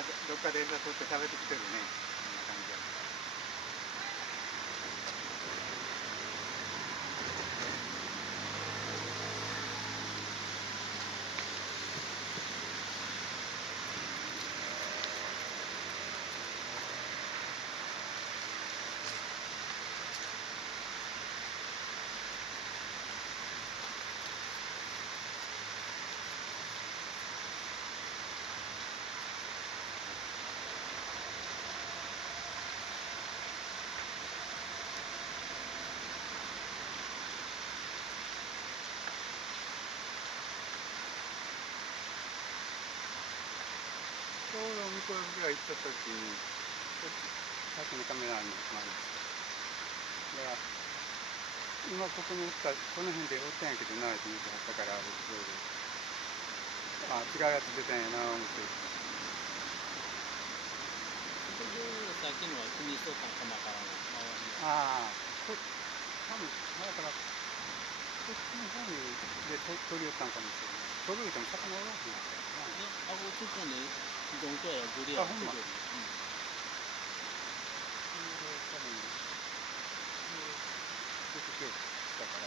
どっかで取って食べてきてるね。こんな感じや。ちょうど向こうが行った時に、さっきのカメラに回りました。だから今ここにおったこの辺でおったんやけどなと思ってはったから、僕それで違うやつ出たんやな思って。そこでさっきのは気にしとったんかもわからんわ、周り多分だからこっちの方にで取り寄ったんかもしれない。取り寄っても魚おらへんやったよな。ね、顎突っ込んでどんこやらブリやらほんま。取るよね。それで多分出てきよったから。